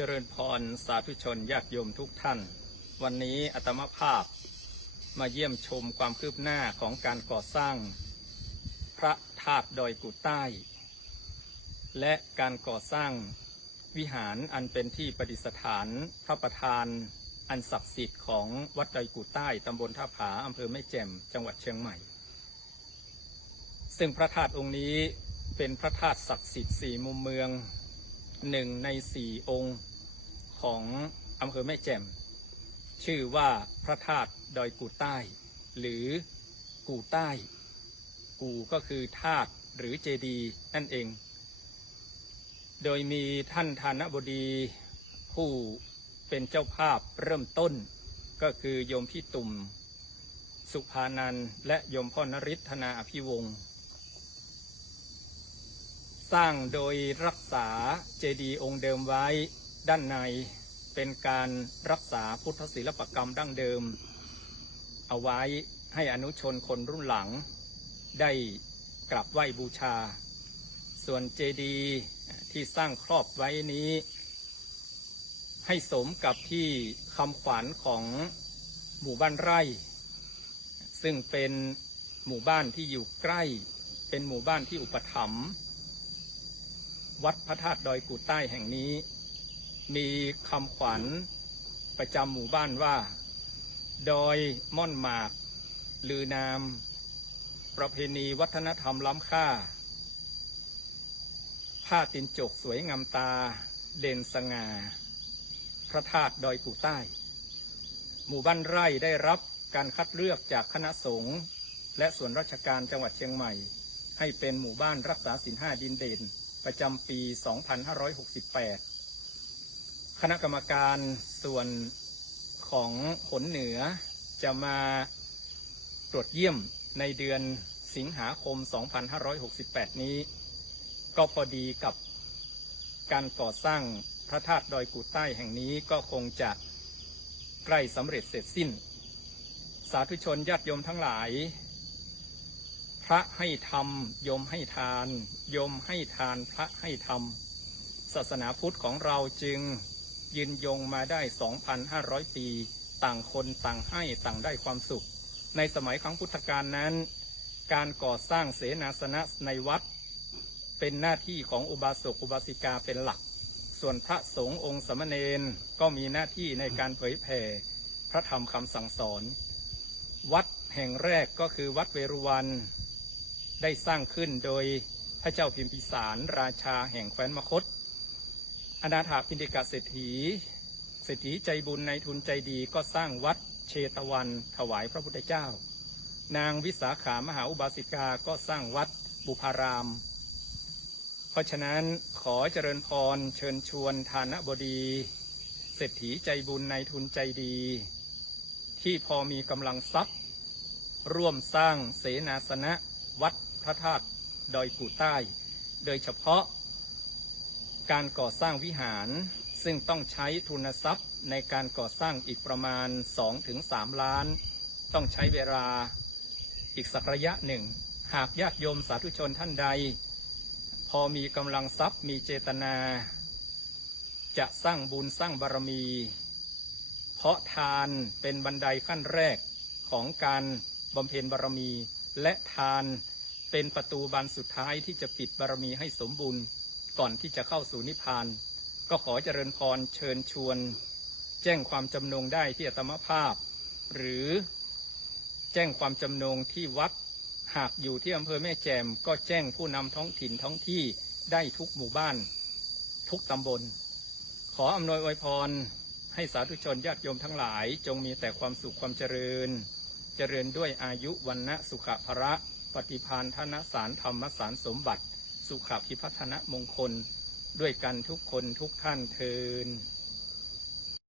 เจริญพรสาธุชนญาติโยมทุกท่านวันนี้อาตมาภาพมาเยี่ยมชมความคืบหน้าของการก่อสร้างพระธาตุดอยกุดใต้และการก่อสร้างวิหารอันเป็นที่ประดิษฐานพระประธานอันศักดิ์สิทธิ์ของวัดดอยกุดใต้ตำบลท่าผาอำเภอแม่แจ่มจังหวัดเชียงใหม่ซึ่งพระธาตุองค์นี้เป็นพระธาตุศักดิ์สิทธิ์สี่มุมเมือง1 ใน 4 องค์ของอำเภอแม่แจ่มชื่อว่าพระธาตุดอยกุดใต้หรือกู่ใต้กู่ก็คือธาตุหรือเจดีย์นั่นเองโดยมีท่านธานบดีผู้เป็นเจ้าภาพเริ่มต้นก็คือโยมพี่ตุ่มสุภานันท์และโยมพ่อนฤทธนาอภิวงศ์สร้างโดยรักษาเจดีย์องค์เดิมไว้ด้านในเป็นการรักษาพุทธศิลปกรรมดั้งเดิมเอาไว้ให้อนุชนคนรุ่นหลังได้กราบไหว้บูชาส่วนเจดีย์ที่สร้างครอบไว้นี้ให้สมกับที่คำขวัญของหมู่บ้านไร่ซึ่งเป็นหมู่บ้านที่อยู่ใกล้เป็นหมู่บ้านที่อุปถัมภ์วัดพระธาตุดอยกุดใต้แห่งนี้มีคำขวัญประจำหมู่บ้านว่าดอยม่อนหมากลือนามประเพณีวัฒนธรรมล้ำค่าผ้าตินจกสวยงามตาเด่นสง่าพระธาตุดอยกุดใต้หมู่บ้านไร่ได้รับการคัดเลือกจากคณะสงฆ์และส่วนราชการจังหวัดเชียงใหม่ให้เป็นหมู่บ้านรักษาศีล 5ดินเด่นประจำปี 2568 คณะกรรมการส่วนของหนเหนือจะมาตรวจเยี่ยมในเดือนสิงหาคม 2568 นี้ก็พอดีกับการก่อสร้างพระธาตุดอยกุดใต้แห่งนี้ก็คงจะใกล้สำเร็จเสร็จสิ้นสาธุชนญาติโยมทั้งหลายพระให้ธรรมโยมให้ทานโยมให้ทานพระให้ธรรมศาสนาพุทธของเราจึงยืนยงมาได้ 2,500 ปีต่างคนต่างให้ต่างได้ความสุขในสมัยครั้งพุทธกาลนั้นการก่อสร้างเสนาสนะในวัดเป็นหน้าที่ของอุบาสกอุบาสิกาเป็นหลักส่วนพระสงฆ์องค์สามเณรก็มีหน้าที่ในการเผยแผ่พระธรรมคำสั่งสอนวัดแห่งแรกก็คือวัดเวรุวันได้สร้างขึ้นโดยพระเจ้าพิมพิสารราชาแห่งแคว้นมคธอนาถปิณฑิกเศรษฐีใจบุญในทุนใจดีก็สร้างวัดเชตวันถวายพระพุทธเจ้านางวิสาขามหาอุบาสิกาก็สร้างวัดบุพารามเพราะฉะนั้นขอเจริญพรเชิญชวนธานบดีเศรษฐีใจบุญในทุนใจดีที่พอมีกำลังทรัพย์ร่วมสร้างเสนาสนะวัดพระธาตุดอยกุดใต้โดยเฉพาะการก่อสร้างวิหารซึ่งต้องใช้ทุนทรัพย์ในการก่อสร้างอีกประมาณ 2-3 ล้านต้องใช้เวลาอีกสักระยะหนึ่งหากญาติโยมสาธุชนท่านใดพอมีกำลังทรัพย์มีเจตนาจะสร้างบุญสร้างบารมีเพราะทานเป็นบันไดขั้นแรกของการบำเพ็ญบารมีและทานเป็นประตูบานสุดท้ายที่จะปิดบารมีให้สมบูรณ์ก่อนที่จะเข้าสู่นิพพานก็ขอเจริญพรเชิญชวนแจ้งความจำนงได้ที่อาตมาภาพหรือแจ้งความจำนงที่วัดหากอยู่ที่อำเภอแม่แจ่มก็แจ้งผู้นำท้องถิ่นท้องที่ได้ทุกหมู่บ้านทุกตำบลขออำนวยอวยพรให้สาธุชนญาติโยมทั้งหลายจงมีแต่ความสุขความเจริญด้วยอายุวันนะสุขภระปฏิภาณธนสารธรรมสารสมบัติสุขภิพัฒนมงคลด้วยกันทุกคนทุกท่านเทอญ